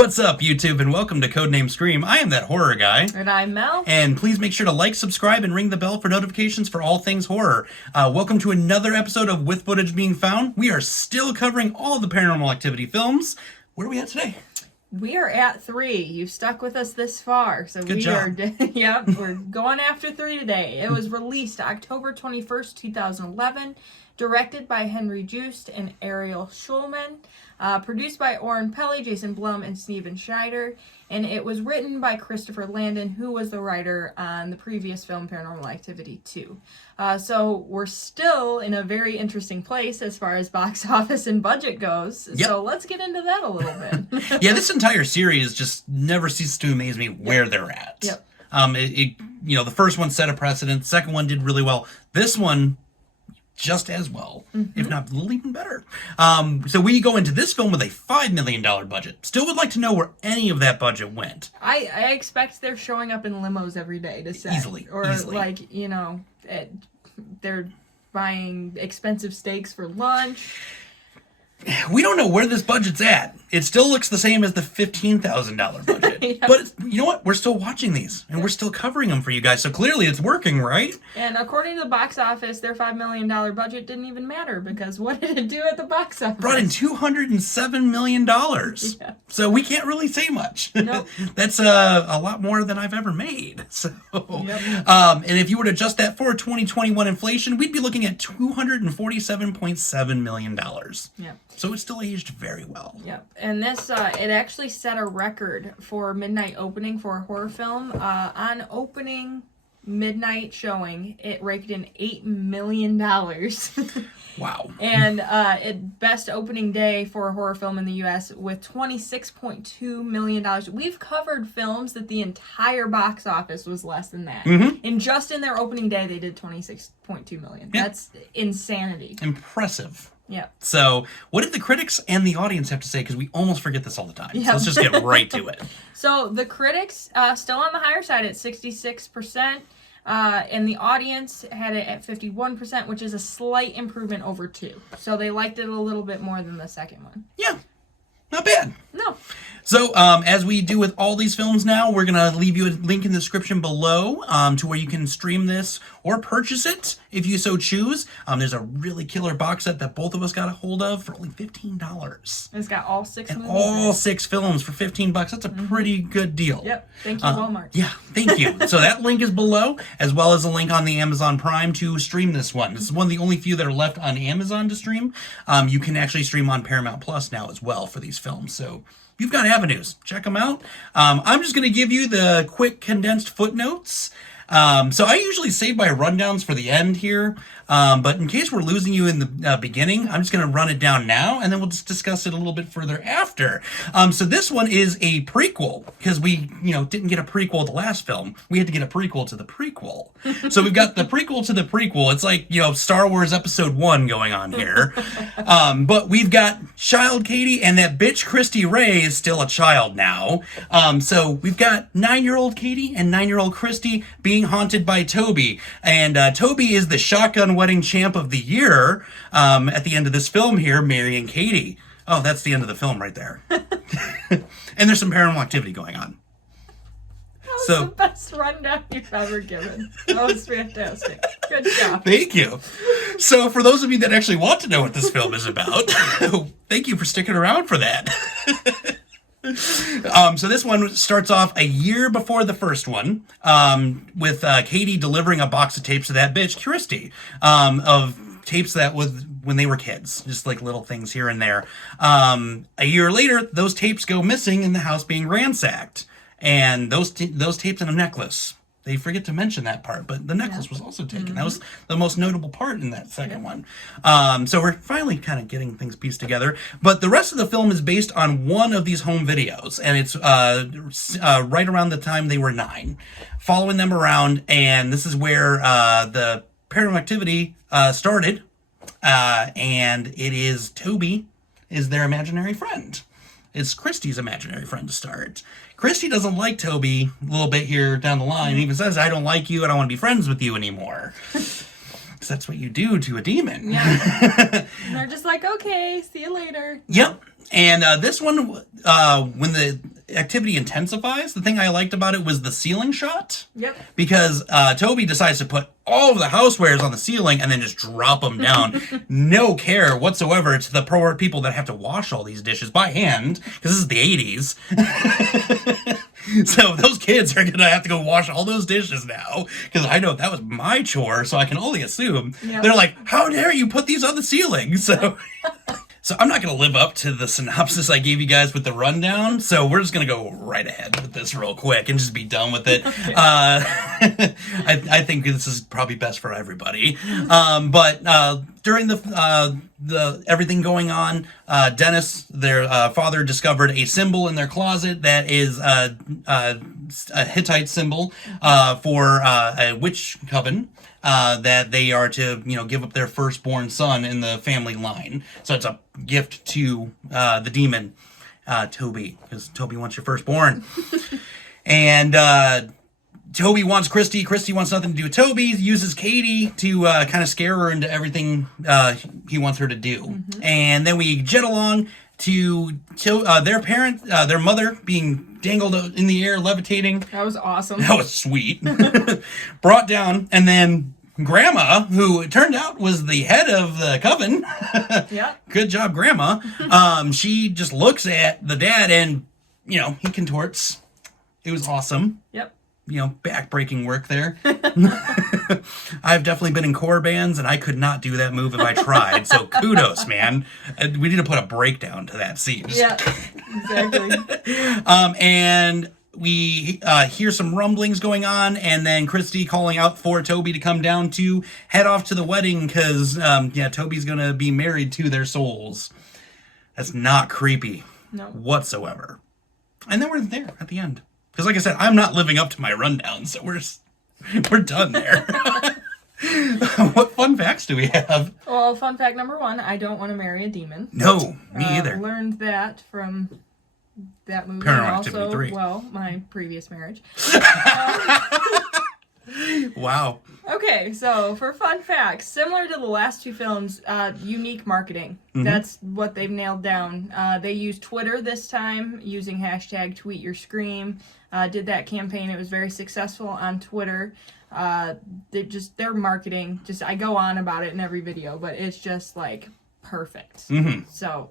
What's up, YouTube, and welcome to Codename Scream. I am that horror guy. And I'm Mel. And please make sure to like, subscribe, and ring the bell for notifications for all things horror. Welcome to another episode of With Footage Being Found. We are still covering all the Paranormal Activity films. Where are we at today? We are at 3. You've stuck with us this far. So Good job. Yep, we're going after 3 today. It was released October 21st, 2011. Directed by Henry Joost and Ariel Schulman. Produced by Oren Peli, Jason Blum, and Steven Schneider. And it was written by Christopher Landon, who was the writer on the previous film, Paranormal Activity 2. So we're still in a very interesting place as far as box office and budget goes. Yep. So let's get into that a little bit. Yeah, this entire series just never ceases to amaze me where they're at. Yep. The first one set a precedent. The second one did really well. This one, just as well, if not a little even better. So we go into this film with a $5 million budget. Still would like to know where any of that budget went. I expect they're showing up in limos every day to set. Easily. They're buying expensive steaks for lunch. We don't know where this budget's at. It still looks the same as the $15,000 budget. Yeah. But you know what? We're still watching these, and we're still covering them for you guys. So clearly it's working, right? And according to the box office, their $5 million budget didn't even matter, because what did it do at the box office? Brought in $207 million. Yeah. So we can't really say much. Nope. That's a lot more than I've ever made. So, Yep. And if you were to adjust that for 2021 inflation, we'd be looking at $247.7 million. Yeah. So it still aged very well. Yep. And this, it actually set a record for midnight opening for a horror film. On opening midnight showing, it raked in $8 million. Wow. And best opening day for a horror film in the U.S. with $26.2 million. We've covered films that the entire box office was less than that. Mm-hmm. And just in their opening day, they did $26.2 million. Yeah. That's insanity. Impressive. Yeah. So, what did the critics and the audience have to say? Because we almost forget this all the time. Yep. So let's just get right to it. So, the critics, still on the higher side at 66%, and the audience had it at 51%, which is a slight improvement over 2. So, they liked it a little bit more than the second one. Yeah, not bad. No. So, as we do with all these films now, we're going to leave you a link in the description below to where you can stream this or purchase it if you so choose. There's a really killer box set that both of us got a hold of for only $15. It's got all 6 And movies. all 6 films for $15. That's a pretty good deal. Yep. Thank you, Walmart. Yeah, thank you. So that link is below, as well as a link on the Amazon Prime to stream this one. This is one of the only few that are left on Amazon to stream. You can actually stream on Paramount Plus now as well for these films. So you've got avenues. Check them out. I'm just going to give you the quick condensed footnotes. So I usually save my rundowns for the end here, but in case we're losing you in the beginning, I'm just going to run it down now, and then we'll just discuss it a little bit further after. So this one is a prequel, because we, didn't get a prequel to the last film. We had to get a prequel to the prequel. So we've got the prequel to the prequel. It's like, Star Wars Episode 1 going on here. But we've got child Katie, and that bitch Christy Ray is still a child now. So we've got 9-year-old Katie and 9-year-old Christy being haunted by Toby. And Toby is the shotgun wedding champ of the year at the end of this film here, marrying Katie. Oh, that's the end of the film right there. And there's some Paranormal Activity going on. That was the best rundown you've ever given. That was fantastic. Good job. Thank you. So for those of you that actually want to know what this film is about, thank you for sticking around for that. So this one starts off a year before the first one, with Katie delivering a box of tapes to that bitch Christy, of tapes that was when they were kids, just like little things here and there. A year later, those tapes go missing in the house being ransacked, and those tapes and a necklace. They forget to mention that part, but the necklace was also taken. That was the most notable part in that second one. So we're finally kind of getting things pieced together. But the rest of the film is based on one of these home videos, and it's right around the time they were 9, following them around, and this is where the Paranormal Activity started, and it is Toby is their imaginary friend. It's Christy's imaginary friend to start. Christy doesn't like Toby a little bit here down the line. He even says, I don't like you, I don't want to be friends with you anymore. Because that's what you do to a demon. Yeah. And they're just like, okay, see you later. Yep. And this one, when the activity intensifies, the thing I liked about it was the ceiling shot. Yep. Because Toby decides to put all of the housewares on the ceiling and then just drop them down. No care whatsoever to the poor people that have to wash all these dishes by hand, because this is the 80s. So those kids are going to have to go wash all those dishes now, because I know that was my chore, so I can only assume. Yep. They're like, how dare you put these on the ceiling? So I'm not going to live up to the synopsis I gave you guys with the rundown, so we're just going to go right ahead with this real quick and just be done with it. Okay. I think this is probably best for everybody. But during the everything going on, Dennis, their father, discovered a symbol in their closet that is a Hittite symbol for a witch coven. That they are to, give up their firstborn son in the family line. So it's a gift to the demon, Toby, because Toby wants your firstborn. And Toby wants Christy. Christy wants nothing to do with Toby. Uses Katie to kind of scare her into everything he wants her to do. Mm-hmm. And then we jet along to their parent, their mother being dangled in the air, levitating. That was awesome. That was sweet. Brought down, and then Grandma, who it turned out was the head of the coven. Yeah. Good job, Grandma. She just looks at the dad, and he contorts. It was awesome. Yep. Back-breaking work there. I've definitely been in core bands, and I could not do that move if I tried. So kudos, man. We need to put a breakdown to that scene. Yeah, exactly. And we hear some rumblings going on, and then Christy calling out for Toby to come down to head off to the wedding because, Toby's going to be married to their souls. That's not creepy whatsoever. And then we're there at the end. Because like I said, I'm not living up to my rundown, so we're done there. What fun facts do we have? Well, fun fact number 1, I don't want to marry a demon. No, me either. Learned that from that movie. Paranormal and also, Activity 3. Well, my previous marriage. Wow. Okay, so for fun facts, similar to the last 2 films, unique marketing. Mm-hmm. That's what they've nailed down. They used Twitter this time, using hashtag #TweetYourScream. Did that campaign. It was very successful on Twitter. Their marketing, I go on about it in every video, but it's just perfect. Mm-hmm. So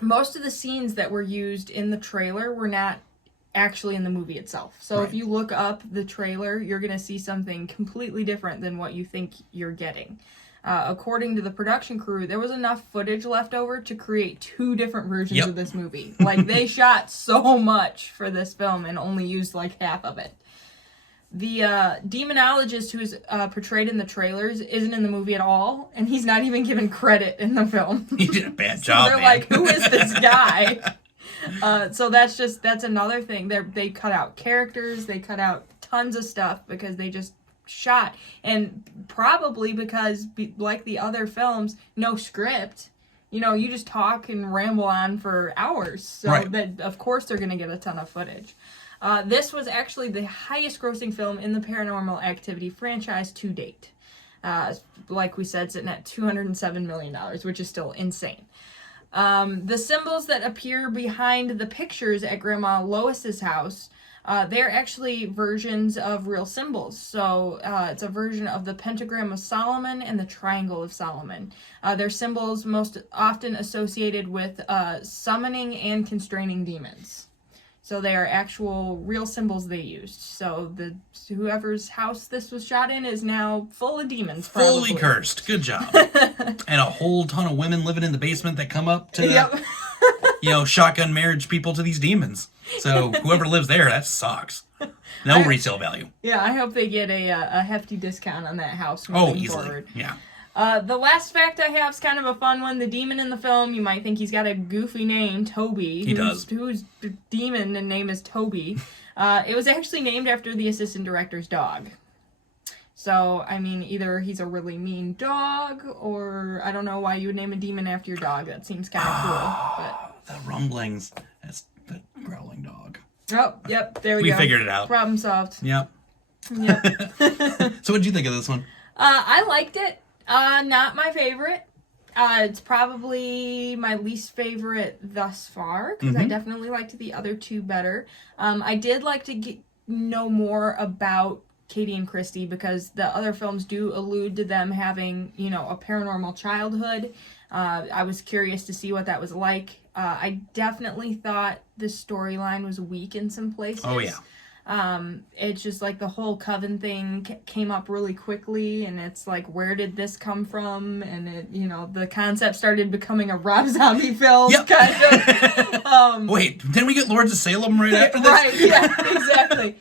most of the scenes that were used in the trailer were not actually in the movie itself. So If you look up the trailer, you're going to see something completely different than what you think you're getting. According to the production crew, there was enough footage left over to create 2 different versions of this movie. They shot so much for this film and only used half of it. The demonologist who is portrayed in the trailers isn't in the movie at all, and he's not even given credit in the film. He did a bad job, they're man. who is this guy? So that's another thing. They cut out characters, they cut out tons of stuff because they just shot, and probably because like the other films, no script. You just talk and ramble on for hours. So that of course they're going to get a ton of footage. This was actually the highest grossing film in the Paranormal Activity franchise to date. Like we said, sitting at $207 million, which is still insane. The symbols that appear behind the pictures at Grandma Lois's house, they're actually versions of real symbols. So it's a version of the Pentagram of Solomon and the Triangle of Solomon. They're symbols most often associated with summoning and constraining demons. So they are actual real symbols they used. So whoever's house this was shot in is now full of demons. Probably. Fully cursed. Good job. And a whole ton of women living in the basement that come up to, shotgun marriage people to these demons. So whoever lives there, that sucks. No resale value. Yeah, I hope they get a hefty discount on that house moving easily. Forward. Yeah. The last fact I have is kind of a fun one. The demon in the film, you might think he's got a goofy name, Toby. He does. Whose demon and name is Toby. It was actually named after the assistant director's dog. So, either he's a really mean dog, or I don't know why you would name a demon after your dog. That seems kind of cool. But the rumblings. That's the growling dog. Oh, yep, there we go. We figured it out. Problem solved. Yep. Yep. So what did you think of this one? I liked it. Not my favorite. It's probably my least favorite thus far, because I definitely liked the other two better. I did like to know more about Katie and Christy, because the other films do allude to them having, you know, a paranormal childhood. I was curious to see what that was like. I definitely thought the storyline was weak in some places. Oh, yeah. It's just like the whole coven thing came up really quickly, and it's like, where did this come from? And it, you know, the concept started becoming a Rob Zombie film, kind of. Wait, didn't we get Lords of Salem right after this? Right, yeah, exactly.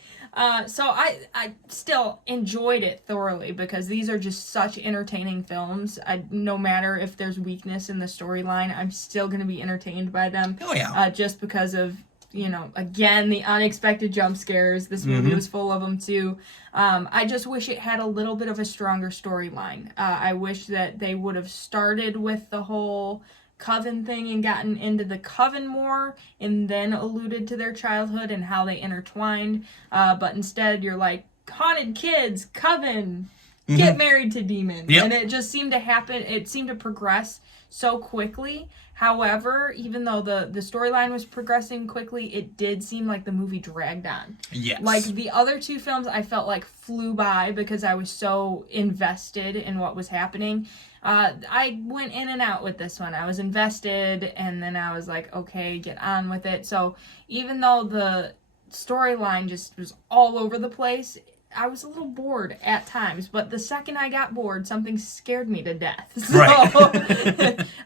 So I still enjoyed it thoroughly, because these are just such entertaining films. No matter if there's weakness in the storyline, I'm still going to be entertained by them. Oh, yeah. Just because of, you know, again, the unexpected jump scares. This movie was full of them too. I just wish it had a little bit of a stronger storyline. I wish that they would have started with the whole coven thing and gotten into the coven more, and then alluded to their childhood and how they intertwined. But instead, you're like, haunted kids, coven, get married to demon. And it just seemed to happen. It seemed to progress so quickly. However, even though the storyline was progressing quickly, it did seem like the movie dragged on. Yes. Like, the other two films, I felt like flew by because I was so invested in what was happening. I went in and out with this one. I was invested, and then I was like, okay, get on with it. So even though the storyline just was all over the place, I was a little bored at times, but the second I got bored, something scared me to death. So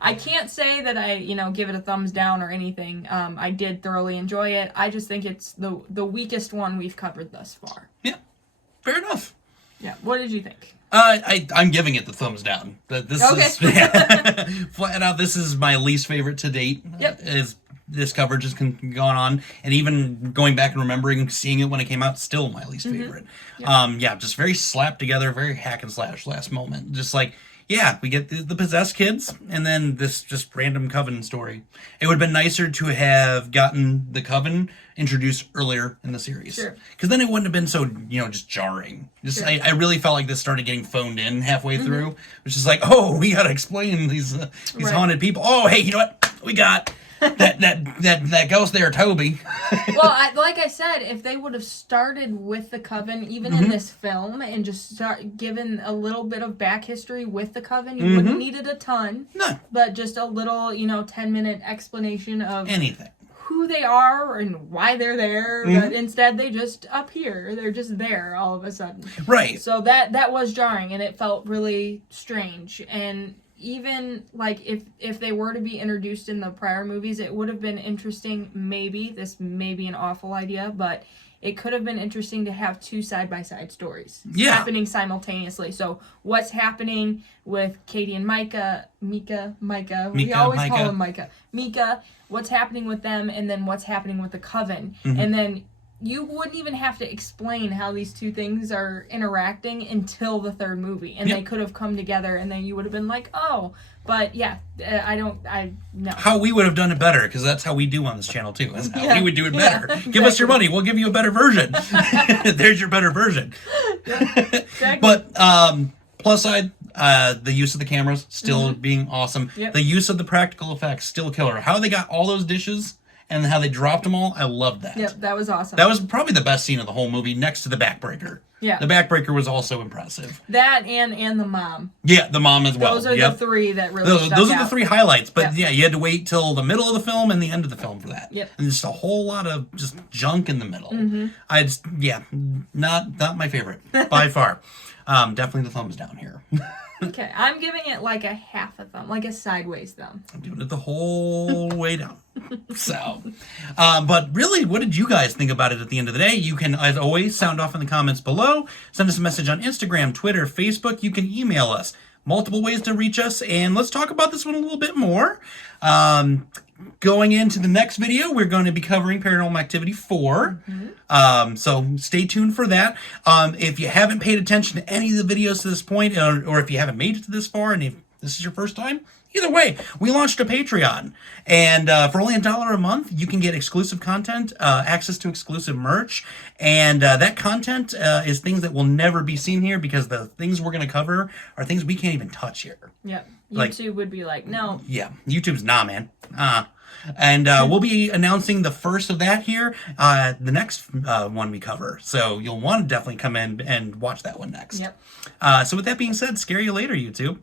I can't say that I, you know, give it a thumbs down or anything. I did thoroughly enjoy it. I just think it's the weakest one we've covered thus far. Yeah, fair enough. Yeah, what did you think? I'm giving it the thumbs down. This is flat out. This is my least favorite to date. Yep. This coverage has gone on, and even going back and remembering seeing it when it came out, still my least favorite. Yep. Just very slapped together, very hack and slash last moment. Just like, yeah, we get the possessed kids, and then this just random coven story. It would have been nicer to have gotten the coven introduced earlier in the series. Sure. Because then it wouldn't have been so, you know, just jarring. Just Sure. I really felt like this started getting phoned in halfway through, which is like, oh, we gotta explain these haunted people. Oh, hey, you know what? We got that ghost there, Toby. Well, like I said, if they would have started with the coven, even in this film, and just given a little bit of back history with the coven, you wouldn't have needed a ton. No. But just a little, 10-minute explanation of anything. Who they are and why they're there. But instead, they just appear. They're just there all of a sudden. Right. So that was jarring, and it felt really strange. And even like if they were to be introduced in the prior movies, it would have been interesting. Maybe this may be an awful idea, but it could have been interesting to have two side-by-side stories happening simultaneously. So what's happening with Katie and Micah, we always call him Micah, what's happening with them, and then what's happening with the coven. And then you wouldn't even have to explain how these two things are interacting until the third movie. And they could have come together, and then you would have been like, oh. But yeah, no. How we would have done it better, because that's how we do on this channel too. That's how we would do it better. Exactly. Give us your money, we'll give you a better version. There's your better version. Exactly. But plus side, the use of the cameras still being awesome. The use of the practical effects still killer. How they got all those dishes and how they dropped them all, I loved that. Yep, that was awesome. That was probably the best scene of the whole movie, next to the backbreaker. Yeah. The backbreaker was also impressive. That and the mom. Yeah, the mom as well. Those are the three that really stuck Those out. are the three highlights. But yeah, you had to wait till the middle of the film and the end of the film for that. Yep. And just a whole lot of just junk in the middle. Not my favorite by far. Definitely the thumbs down here. Okay, I'm giving it like a half a thumb, like a sideways thumb. I'm doing it the whole way down. So, but really, what did you guys think about it at the end of the day? You can, as always, sound off in the comments below. Send us a message on Instagram, Twitter, Facebook. You can email us. Multiple ways to reach us, and let's talk about this one a little bit more. Going into the next video, we're going to be covering Paranormal Activity 4. So stay tuned for that. If you haven't paid attention to any of the videos to this point, or if you haven't made it to this far, and if this is your first time, Either way, we launched a Patreon, and for only $1 a month, you can get exclusive content, access to exclusive merch, and that content is things that will never be seen here because the things we're going to cover are things we can't even touch here. Yep. Like- YouTube would be like, no. Yeah, YouTube's man. And we'll be announcing the first of that here, the next one we cover. So you'll want to definitely come in and watch that one next. Yep. So with that being said, scare you later, YouTube.